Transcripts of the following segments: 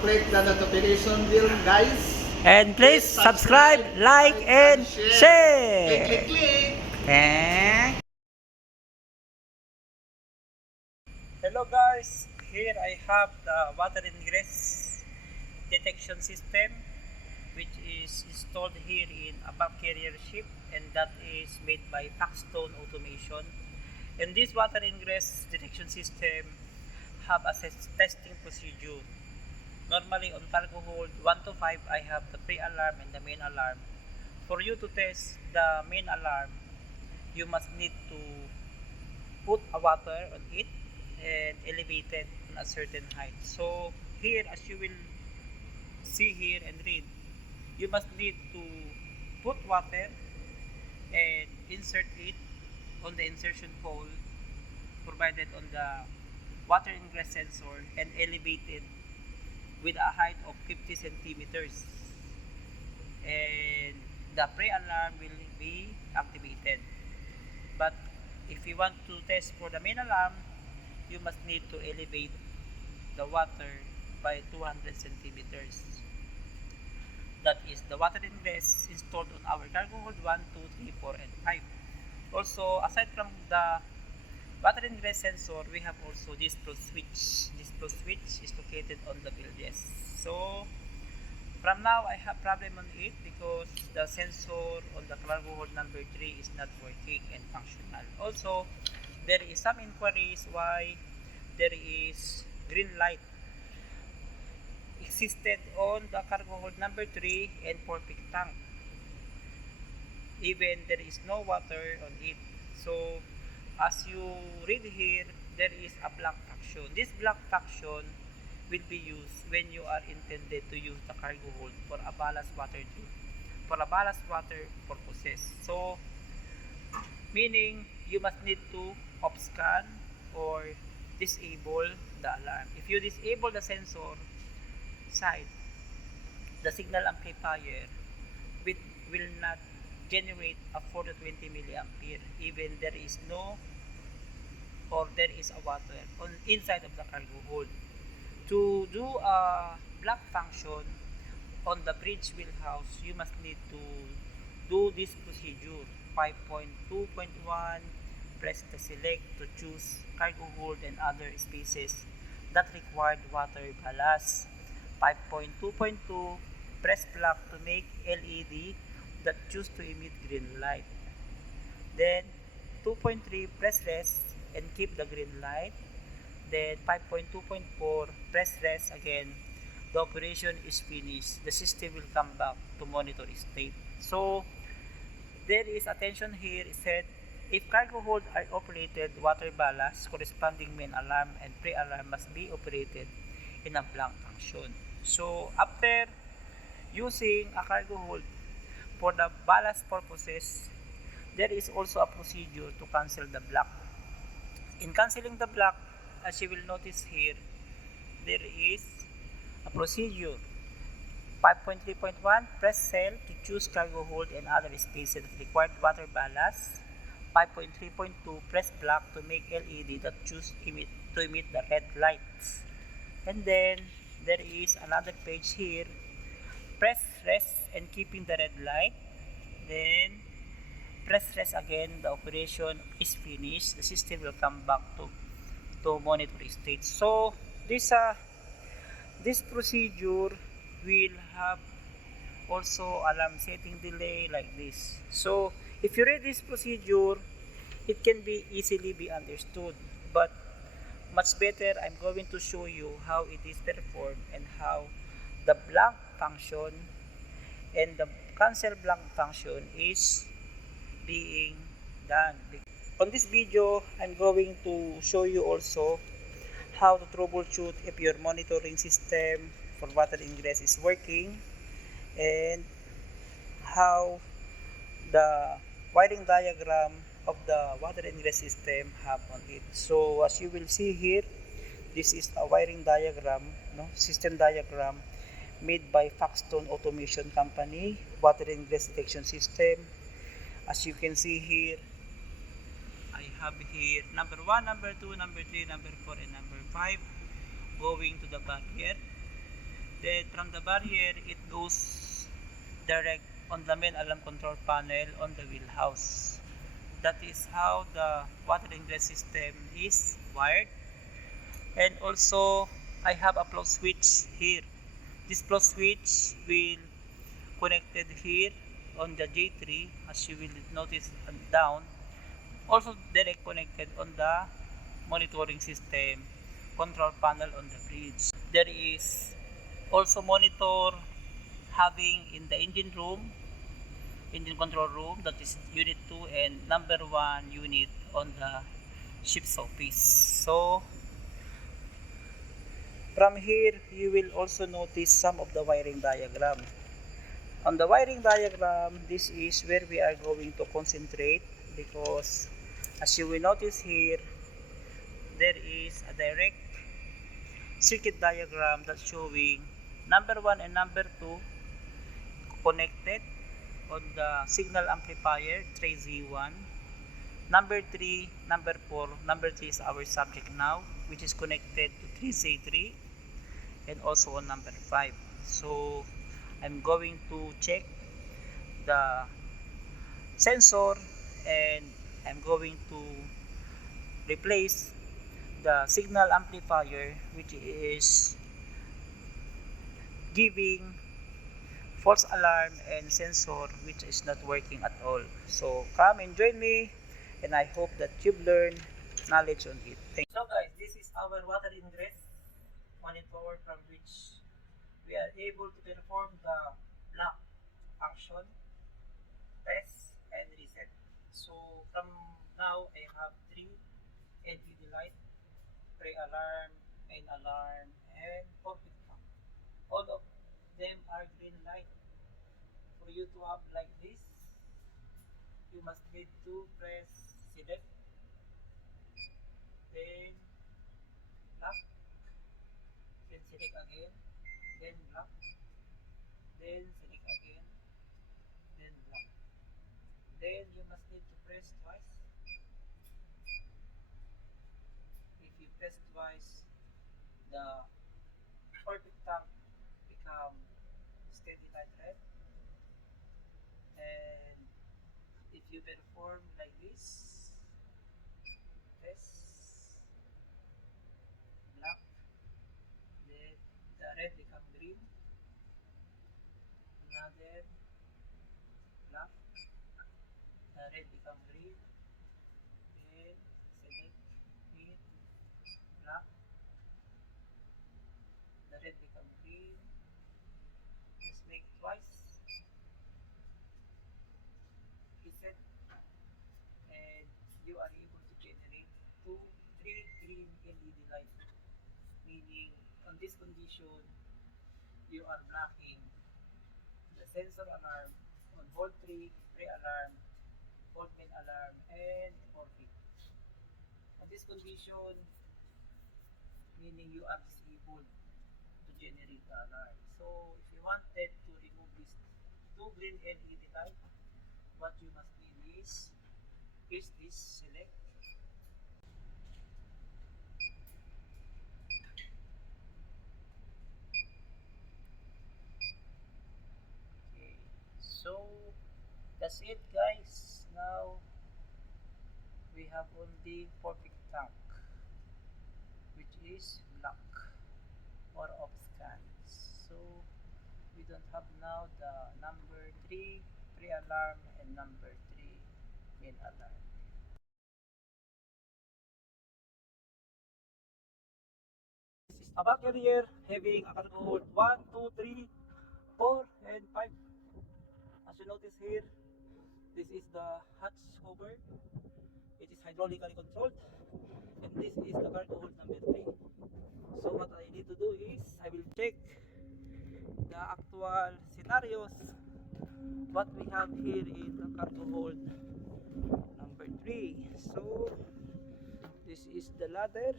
click the notification bell, guys. And please subscribe, like, and share. Click, click, click. Thank. Hello guys, here I have the water ingress detection system which is installed here in a bulk carrier ship, and that is made by Paxton Automation. And this water ingress detection system have a testing procedure. Normally on cargo hold 1 to 5 I have the pre-alarm and the main alarm. For you to test the main alarm, you must need to put a water on it and elevate it on a certain height. So here, as you will see here and read, you must need to put water and insert it on the insertion hole provided on the water ingress sensor and elevate it with a height of 50 centimeters, and the pre-alarm will be activated. But if you want to test for the main alarm, you must need to elevate the water by 200 centimeters. That is the water ingress installed on our cargo hold 1, 2, 3, 4, and 5. Also, aside from the water ingress sensor, we have also this flow switch. This flow switch is located on the bilges. So from now I have problem on it because the sensor on the cargo hold number 3 is not working and functional. Also, there is some inquiries why there is green light existed on the cargo hold number 3 and 4 peak tank, even there is no water on it. So as you read here, there is a black faction. This black faction will be used when you are intended to use the cargo hold for a ballast water purposes. So meaning you must need to off scan or disable the alarm. If you disable the sensor side, the signal amplifier will not generate a 4 to 20 milliampere even there is no or there is a water on inside of the cargo hold. To do a black function on the bridge wheelhouse, you must need to do this procedure. 5.2.1, press the select to choose cargo hold and other spaces that required water ballast. 5.2.2, press black to make LED that choose to emit green light. Then 2.3, press rest and keep the green light. Then 5.2.4, press rest again. The operation is finished. The system will come back to monitor state. So there is attention here. It said if cargo hold are operated water ballast, corresponding main alarm and pre-alarm must be operated in a blank function. So after using a cargo hold for the ballast purposes, there is also a procedure to cancel the block. In cancelling the block, as you will notice here, there is a procedure. 5.3.1, press cell to choose cargo hold and other spaces that required water ballast. 5.3.2, press block to make LED that choose to emit the red lights. And then there is another page here. Press rest and keeping the red light. Then press rest again. The operation is finished. The system will come back to monitor state. So this procedure will have also alarm setting delay like this. So if you read this procedure, it can be easily be understood, but much better I'm going to show you how it is performed and how the blank function and the cancel blank function is being done. On this video, I'm going to show you also how to troubleshoot if your monitoring system for water ingress is working, and how the wiring diagram of the water ingress system have on it. So as you will see here, this is a wiring diagram, system diagram made by Paxton Automation Company, water ingress detection system. As you can see here, I have here number 1, number 2, number 3, number 4, and number 5 going to the barrier. Then from the barrier, it goes direct on the main alarm control panel on the wheelhouse. That is how the water ingress system is wired. And also, I have a flow switch here. This flow switch will connected here on the J3, as you will notice down. Also direct connected on the monitoring system control panel on the bridge. There is also monitor having in the engine room, engine control room, that is unit 2 and number 1 unit on the ship's office. So from here you will also notice some of the wiring diagram. On the wiring diagram, this is where we are going to concentrate, because as you will notice here, there is a direct circuit diagram that's showing number 1 and number 2 connected on the signal amplifier 3Z1. Number 3, number 4, number 3 is our subject now, which is connected to 3Z3 and also on number 5. So I'm going to check the sensor and I'm going to replace the signal amplifier, which is giving false alarm, and sensor which is not working at all. So come and join me, and I hope that you've learned knowledge on it. So guys, this is our water ingress monitor, from which we are able to perform the block action, test, and reset. So from now, I have 3 LED light, pre-alarm, main alarm, and public pump. All of them are green light. For you to have like this, you must need to press select, then lock, then select again, then lock, then select again, then lock. Then you must need to press twice. If you press twice, the orbit tank become steady light red. And if you perform like this, test, black, then the red become green, another black, the red become green, then select green, black, the red become green, just make twice, reset, and you are able to generate 3 green LED light, meaning on this condition, you are blocking the sensor alarm on volt 3, pre-alarm, volt main alarm, and orbit. On this condition, meaning you are disabled to generate the alarm. So if you wanted to remove these 2 green LED light, what you must need is this select, okay. So that's it guys. Now we have only perfect tank, which is black or off scan. So we don't have now the number 3 pre-alarm and number 3 main alarm. This is a back carrier having a cargo hold 1, 2, 3, 4, and 5. As you notice here, this is the hatch cover. It is hydraulically controlled, and this is the cargo hold number 3. So what I need to do is I will check the actual scenarios what we have here in the cargo hold number 3. So this is the ladder.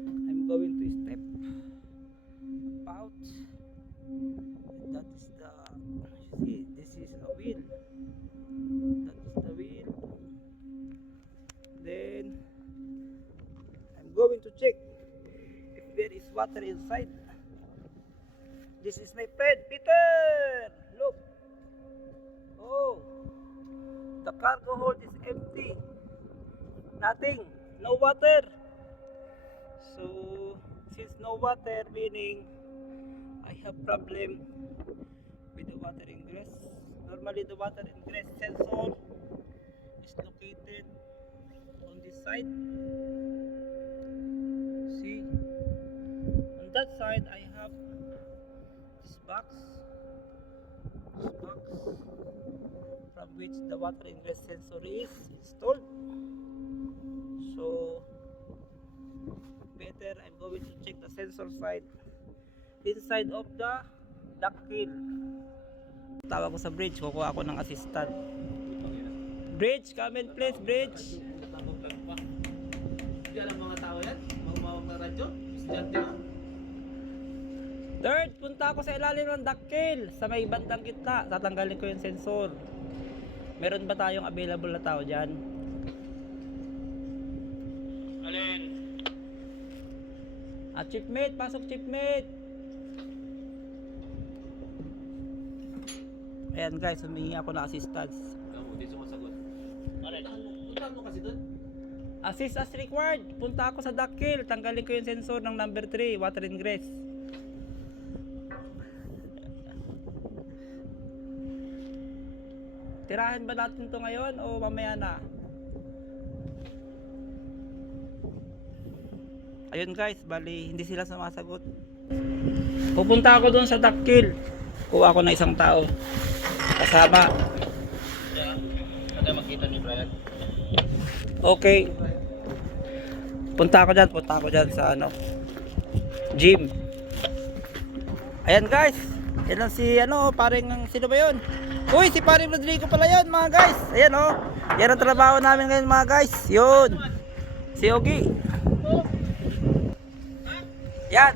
I'm going to step out. That is the, you see, this is a wheel. That is the wheel. Then I'm going to check if there is water inside. This is my friend, Peter! Look! Oh! The cargo hold is empty. Nothing. No water. So, since no water, meaning I have problem with the water ingress. Normally, the water ingress sensor is located on this side. See? On that side, I have this box. This box from which the water ingress sensor is installed. So, better I'm going to check the sensor side inside of the duck keel. Tawag ko sa bridge, kukuha ako ng assistant. Bridge, come in please, bridge. Diyan ang mga tao yan? Mga radyo? Estudyante lang? Third, punta ako sa ilalim ng duck keel sa may bandang gitna. Tatanggalin ko yung sensor. Meron ba tayong available na tao dyan? Alin? Chiefmate, pasok chiefmate. Ayan guys, humingi ako ng assistance. Kamu, di sumasagot. Alin? Punta mo kasi doon. Assist as required. Punta ako sa duck keel. Tanggalin ko yung sensor ng number 3, water ingress. Tirahan ba natin to ngayon o mamaya na? Ayun guys, bali hindi sila sumasagot. Pupunta ako doon sa duck keel. Kuha ako ng isang tao kasama. Kada makita ni Brian. Okay. Punta ako dyan sa gym. Ayan guys. Yan lang si paring sino ba yun? Uy, si paring Rodrigo pala yun mga guys. Ayan yan ang trabaho namin ngayon mga guys. Yun. Si Ogi. Yan.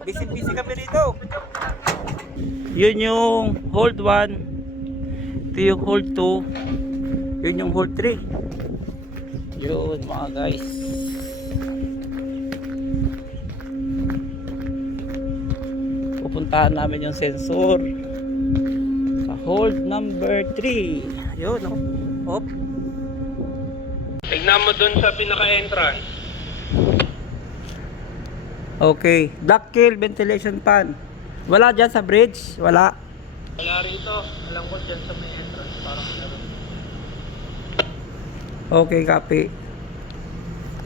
Busy kami dito. Yun yung hold 1. Ito yung hold 2. Yun yung hold 3. Yun mga guys. Pupuntahan namin yung sensor sa hold number 3. Yun Hop. Tignan mo dun sa pinaka-entrance. Okay, duck keel ventilation fan. Wala dyan sa bridge, wala. Wala rito. Alam ko dyan sa may entrance. Parang meron. Okay, copy.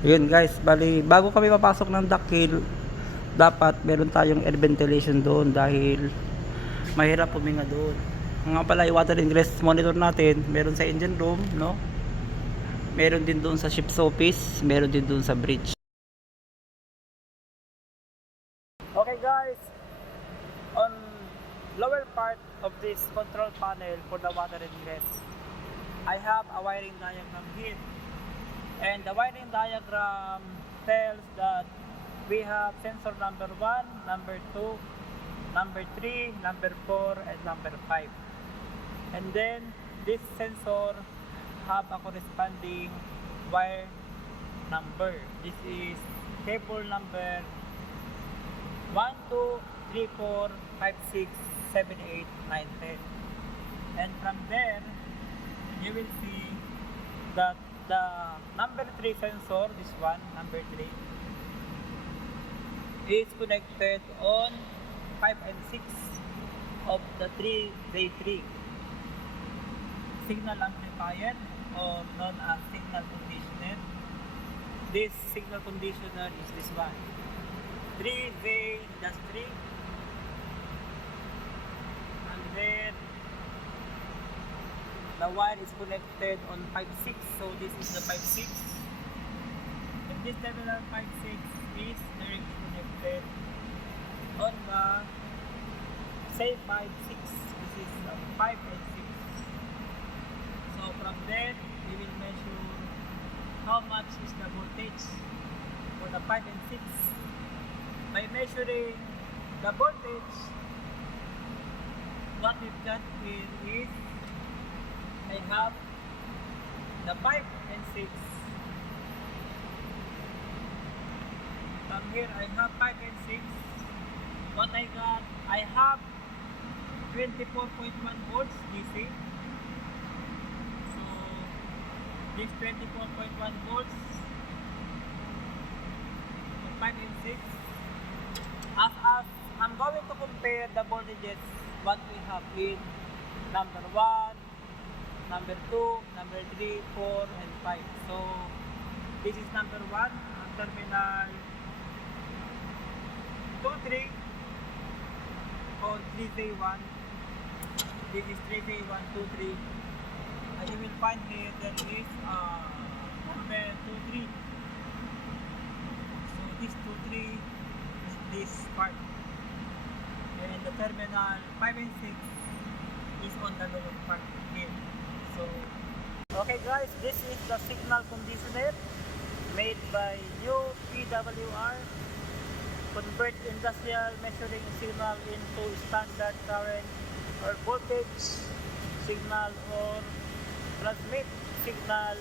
Yun guys, bali bago kami papasok ng duck keel, dapat meron tayong air ventilation doon dahil mahirap puminga doon. Nga pala yung water ingress monitor natin, meron sa engine room, no? Meron din doon sa ship's office, meron din doon sa bridge. Okay guys, on lower part of this control panel for the water ingress, I have a wiring diagram here, and the wiring diagram tells that we have sensor number 1, number 2, number 3, number 4, and number 5. And then this sensor have a corresponding wire number. This is cable number 1, 2, 3, 4, 5, 6, 7, 8, 9, 10. And from there, you will see that the number 3 sensor, this one, number 3, is connected on 5 and 6 of the 3J3 signal amplifier, or known as signal conditioner. This signal conditioner is this one, 3J-3, and then the wire is connected on 5-6, so this is the 5-6, and this terminal 5-6 is directly connected on the say 5-6. This is 5 and 6. So from there we will measure how much is the voltage for the 5 and 6. By measuring the voltage, what we've got here is I have the 5 and 6. From here I have 5 and 6, what I got, I have 24.1 volts DC. So this 24.1 volts, 5 and 6. As I'm going to compare the voltages what we have in number 1, number 2, number 3, 4, and 5. So this is number 1, terminal 2, 3 on 3K1. This is 3K1, 2, 3. And you will find here there is number 2, 3. So this 2, 3 is this part. And the terminal 5 and 6 is on the lower part here. So, okay guys, this is the signal conditioner made by new PWR. Convert industrial measuring signal into standard current or voltage signal or transmit signal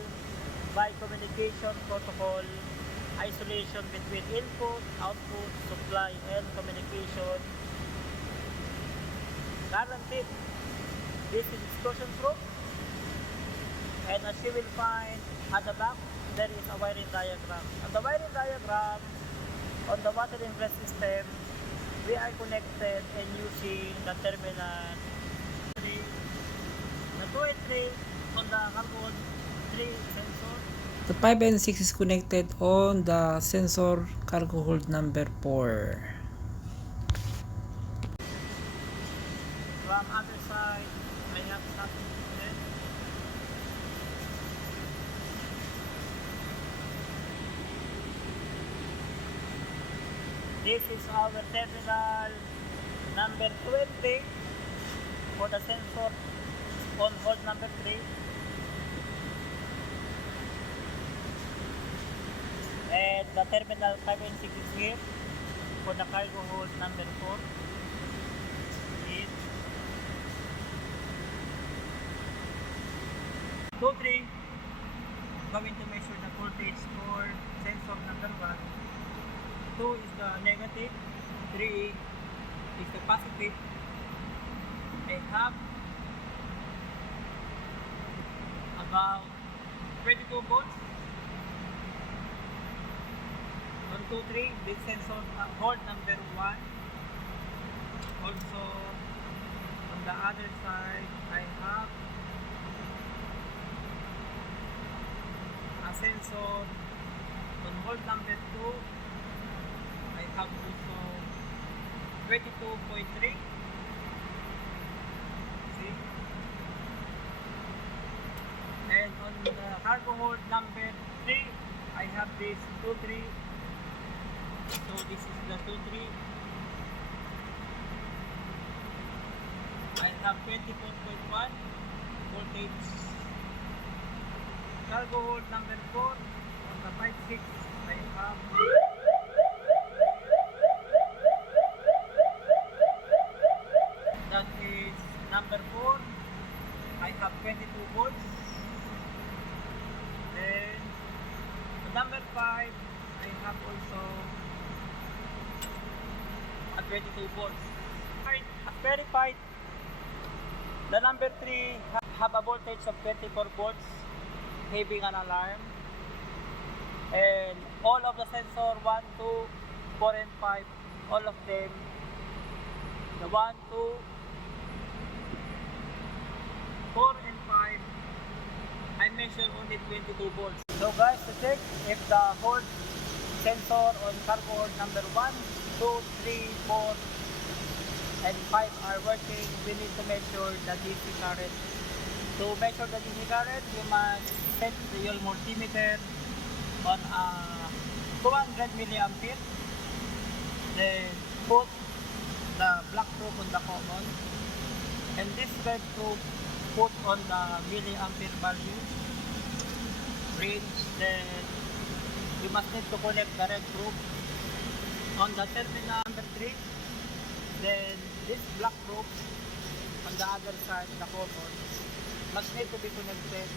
by communication protocol, isolation between input, output, supply, and communication. Guaranteed. This is discussion proof. And as you will find at the back, there is a wiring diagram. On the wiring diagram, on the water ingress system, we are connected and using the terminal 3, the 2 and 3 on the carbon 3 sensor. The 5 and 6 is connected on the sensor cargo hold number 4. From other side, I have something to connect. This is our terminal number 20 for the sensor on hold number 3. And the terminal 5 and 6 is here for the cargo hold number 4. Here. 2, 3, going to measure the voltage for sensor number 1. 2 is the negative, 3 is the positive. I have about 22 volts. 1, 2, 3, this sensor hold number 1. Also, on the other side, I have a sensor on hold number 2. I have also 22.3. See? And on the cargo hold number 3, I have this 2, 3. So this is the 2, 3. I have 24.1 voltage. Cargo hold number 4 on the 5, 6. I have that is number 4. I have 22 volts. Then number 5, I have also a 22 volts. As verified, the number 3 have a voltage of 24 volts, having an alarm. And all of the sensor 1, 2, 4, and 5, all of them, the 1, 2, 4, and 5, I measure only 22 volts. So guys, to check if the hold sensor on cargo hold number 1, 2, 3, 4, and 5 are working, we need to measure the DC current. To measure the DC current, you must set your multimeter on a 200 milliampere. Then put the black probe on the common, and this red probe put on the milliampere value range. Then you must need to connect the red probe on the terminal number 3. Then this black probe on the other side, the common, must need to be connected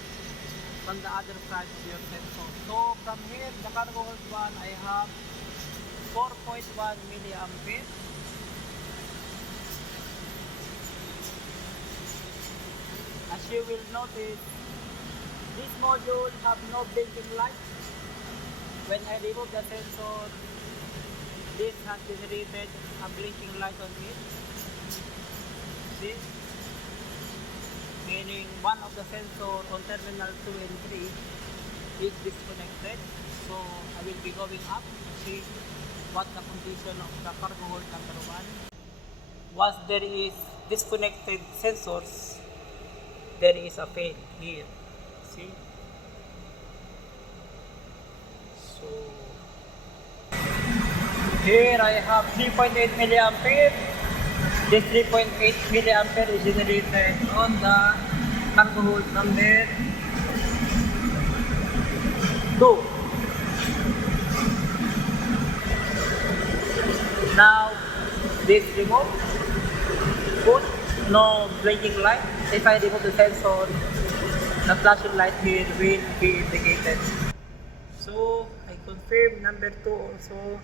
on the other side of your sensor. So from here, the cargo hold 1, I have 4.1 milliampere. As you will notice, this module have no blinking light. When I remove the sensor, this has generated a blinking light on it. See? Meaning one of the sensor on terminal 2 and 3 is disconnected. So I will be going up to see what the condition of the cargo hold number 1. Once there is disconnected sensors, there is a fail here. See? So here I have 3.8 milliampere. This 3.8 milliampere is generated on the cargo hold number 2. Now this remote, put no blinking light. If I remove the sensor, the flashing light here will be indicated. So I confirm number 2 also.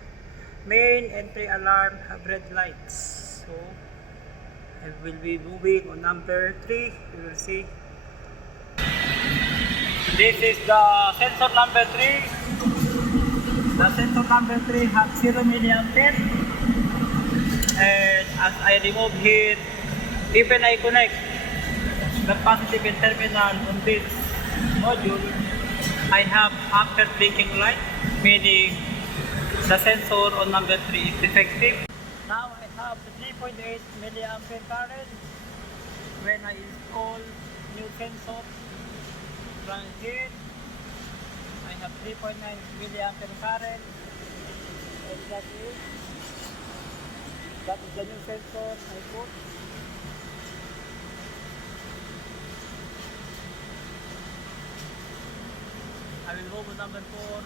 Main entry alarm have red lights. So I will be moving on number 3. We will see. This is the sensor number 3. The sensor number 3 have 0 milliampere. And as I remove here, even I connect the positive and terminal on this module, I have after blinking light, meaning the sensor on number 3 is defective. Now I have the 3.8 milliampere current. When I install new sensor from here, I have 3.9 milliampere current, and that is the new sensor I put. I will move to number 4.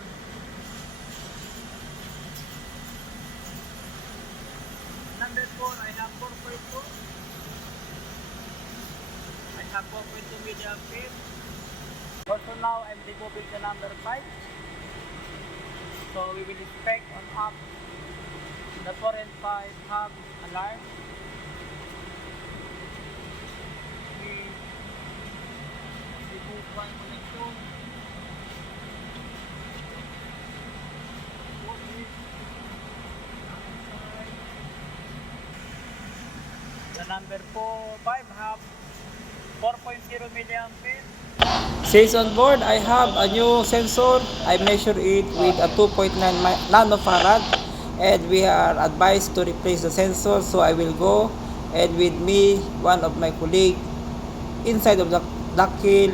Number 4, I have 4.2. I have 4.2 milliampere. Also now I'm removing the number 5. So we will inspect on up the 4 and 5 have alarm. We remove one connection. The number 5 have 4.0 milliampere. Since on board I have a new sensor, I measure it with a 2.9 nanofarad, and we are advised to replace the sensor. So I will go, and with me one of my colleague inside of the dock hill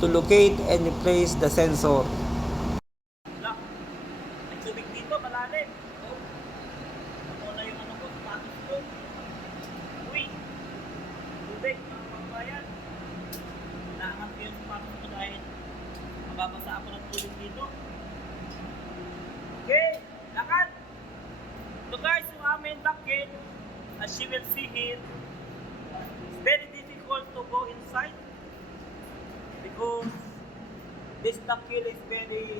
to locate and replace the sensor. Lock. May tubig dito, malalim. Oh. Ako na yung ano ko, patos ko. Uy. Tubig, mga pambayan. Naangat ko yung patos ko dahil mababasa ako ng tubig dito. Okay, lakad. So guys, yung aming dock-in, as you will see here, it's very difficult to go inside because this dock-in is very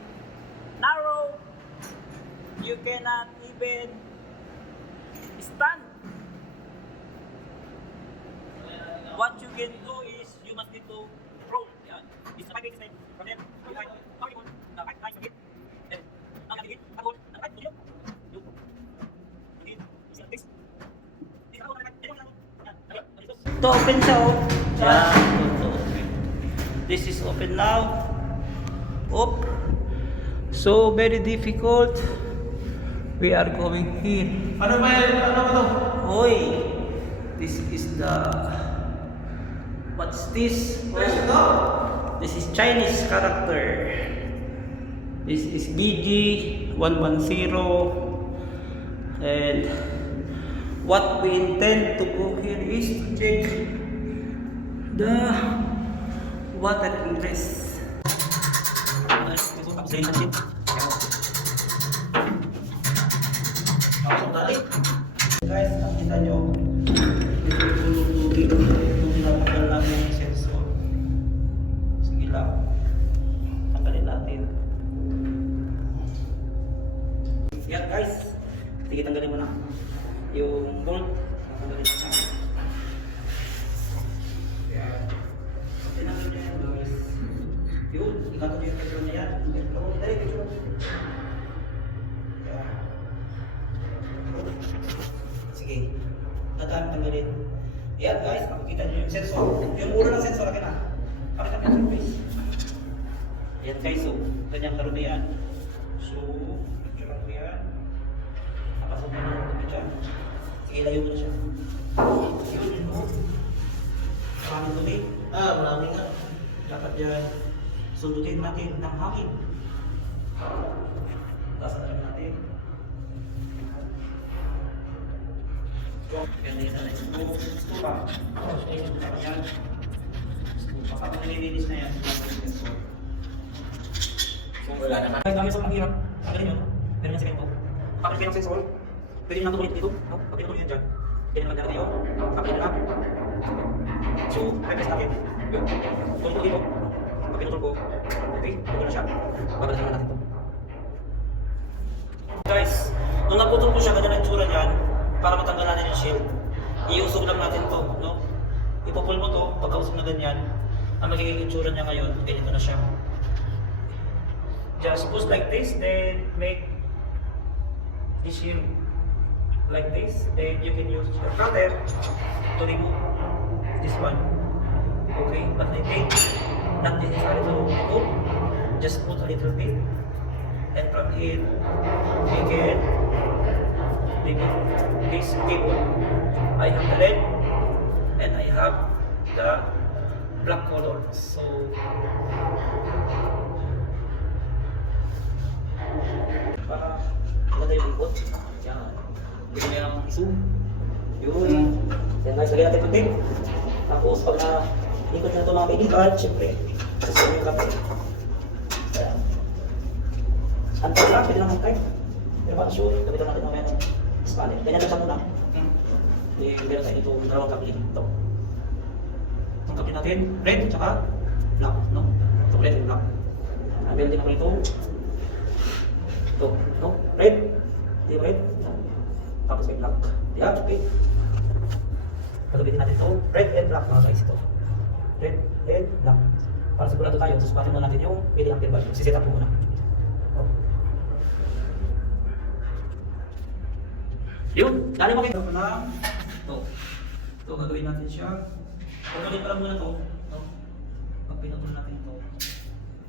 narrow. You cannot even stand. What you can do is you must need to roll. Yan. This is my basic thing. From there, you find how you want the right size of it. Then, now you get the hole and the right to you. To open siya, oh. Yan, to open. This is open now. Op. So very difficult. We are going here. Ano ba to? Oy. This is the what's this? Oh. This is Chinese character. This is BG110. And what we intend to go here is to check the water ingress. Guys, nakita nyo, tulog tubig nung tinatagal namin yung sensor. Sige lang, tanggalin natin. Yan guys, sige tanggalin mo na yung bolt. Tanggalin mo na. Yan. Delikado yung picture na yan. Dali, picture. Yan. Sige. Nadaan tanggalin. Yan guys, makikita nyo yung sensor. Yung ulo ng sensor, akin na. Pakita mo yung surface. Yan guys, so, ganyang karoon na yan. So, picture mo yan. Napasok mo na yung picture. Sige, layo mo na siya. Yun, yun mo. Maraming tubig. Maraming nga. Dapat yan, sundutin natin ng hangin. Taas na lang natin. Yan na yan. Stupa. Yan. Stupa. Kapag nililinis na yan, Wala naman. Guys, dami sa panghirap. Tanggalin nyo. Meron yung semento. Kapag ng sensor, pwede nyo natuloy dito. Pag pinutuloy yan dyan. Pwede naman dyan kayo. Kapag na. So, repress natin. Tulog ko dito. Pag pinutol ko. Okay, pinutol na siya. Babalikan natin ito. Guys, nung naputol ko siya, ganyan ang tsura niyan. Para matanggal natin yung shield. Iusog lang natin to, no? Ipupul mo to, pagkausog na ganyan. Ang magiging itsura niya ngayon, ganito na siya. Just push like this, then make this shield like this. Then you can use your cutter to remove this one. Okay, but I think not necessary to remove. Just put a little bit, and from here we can remove this cable. I have the red and I have the black color. So para maganda yung ikot. Yan. Hindi na yung isu. Yun. Yan guys, lagyan natin tubig. Tapos pag na-ikot na ito mga kaibigan, syempre, susunod yung kape. Ayan. Antay lang, pwede lang antay. Pero para sure, gamitan natin mamaya ng spanner. Ganyan lang siya muna. Meron tayo dito, dalawang kape dito. Itong kape natin, red, tsaka black, no? Ito red and black. Meron din ako ito. Ito, no? Red. Di ba red? Tapos may black. Yan, okay. Pagkabitin natin ito, red and black mga guys ito. Red and black. Para sigurado tayo, susukatin muna natin yung milliampere value. Siset up muna. Oh. Yun, dali mo kayo. Ito. Ito, gagawin natin siya. Pagkabitin pa lang muna ito. No? Pag pinutol natin ito.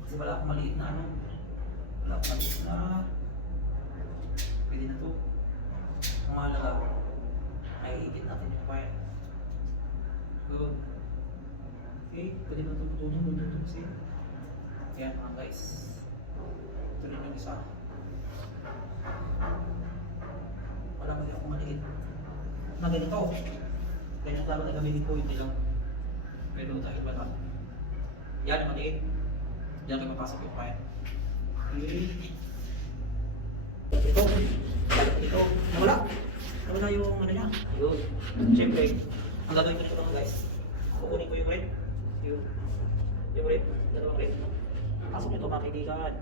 Kasi wala akong maliit na ano. Wala akong maliit na. Pwede na ito. Ang mahalaga, naiigit natin yung wire. Good. Okay, pwede na ito putulong dito kasi. Yan mga guys. Ito rin yung isa. Wala pa rin akong maliit na ganito. Ganyan dapat na gamitin ko, hindi lang. Pero dahil wala. Yan yung maliit. Diyan kayo mapasok yung wire. Okay. Ito, nawala. Nawala yung ano niya. Yun. Siyempre, ang gagawin ko nito naman guys, kukunin ko yung red. Yun. Yung red. Dalawang red. Pasok nyo ito mga kaibigan.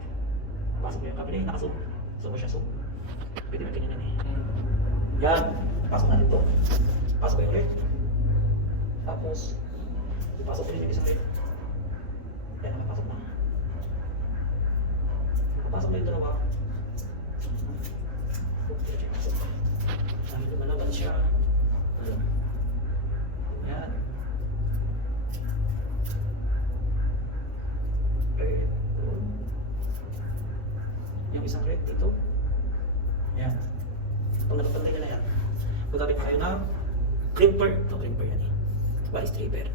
Pasok nyo yung kapila yung nakasok. So siya so. Pwede mo ganyan eh. Yan. Pasok natin ito. Pasok ko yung red. Tapos, ipasok ko rin yung isang red. Yan, nakapasok na. Nakapasok na yung dalawa. Dahil lumalaban siya. Yan. Red. Yung isang red dito. Yan. Kung nakapantay na yan, magkabit na kayo ng crimper. Ito, crimper yan eh. Bali stripper.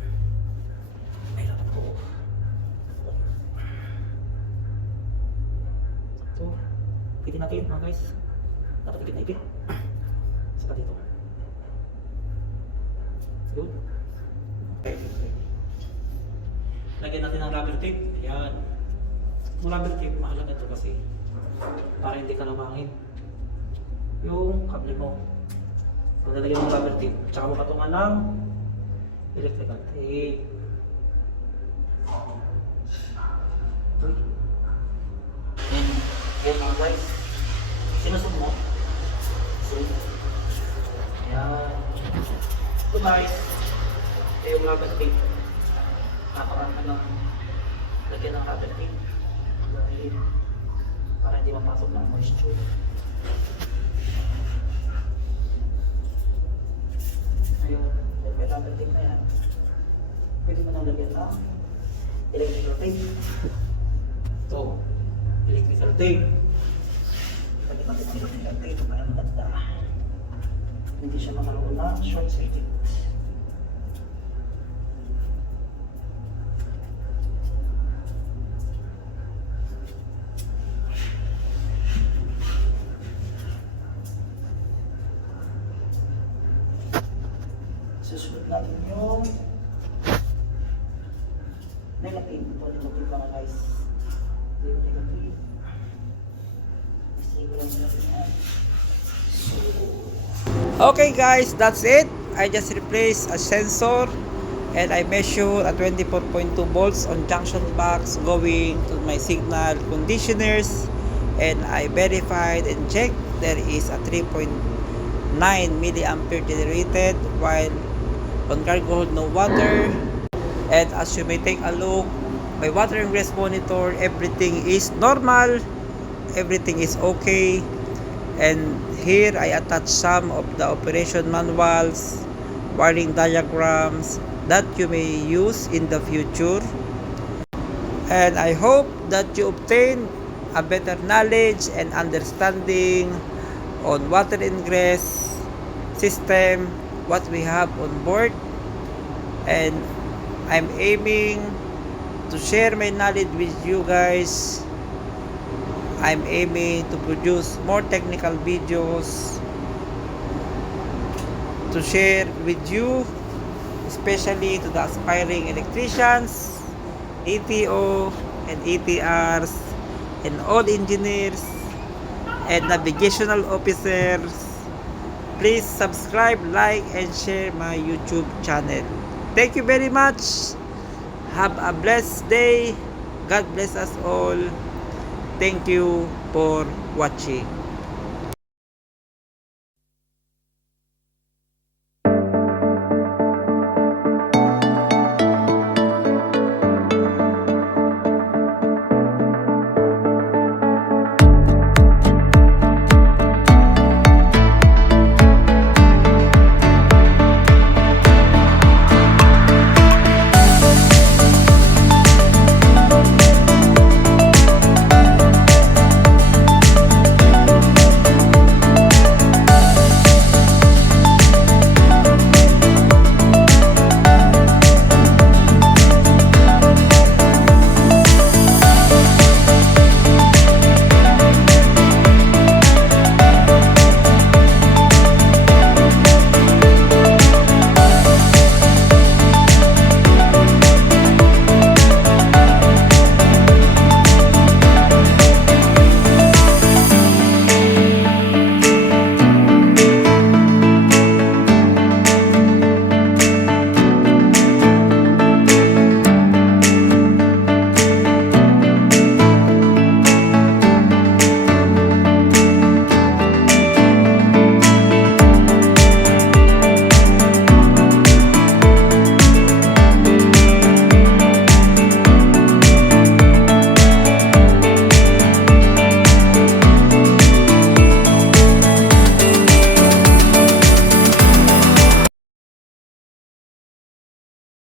Mahirapan ko. Ito. Pitin natin mga guys. Dapat ipit na ipit. Saka dito. Good. Okay. Lagyan natin ng rubber tape. Ayan. Yung rubber tape, mahalaga ito kasi para hindi ka lumangin yung kable mo. Kung lalagyan mo ng rubber tape, tsaka mo patungan ng electrical tape. Okay. Yan mga guys. Sinusog mo. So, ayan. So guys, ito yung rubber tape. Napakarami lang lagyan ng rubber tape. ng moisture. Ayun, may tatantik na yan. Pwede mo nang lagyan ng electrical tape. Ito, electrical tape. Pwede natin ang electrical tape para maganda. Hindi siya makaroon ng short circuit. Susunod natin yung negative. Ito, negative mga guys. Ito, negative. Sige lang natin yan. Okay guys, that's it. I just replaced a sensor and I measure at 24.2 volts on junction box going to my signal conditioners, and I verified and checked there is a 3.9 milliampere generated while on cargo hold no water. And as you may take a look, my water ingress monitor, everything is normal, everything is okay. And here I attach some of the operation manuals, wiring diagrams that you may use in the future. And I hope that you obtain a better knowledge and understanding on water ingress system, what we have on board. And I'm aiming to share my knowledge with you guys. I'm aiming to produce more technical videos to share with you, especially to the aspiring electricians, ETO and ETRs, and all engineers and navigational officers. Please subscribe, like, and share my YouTube channel. Thank you very much. Have a blessed day. God bless us all. Thank you for watching.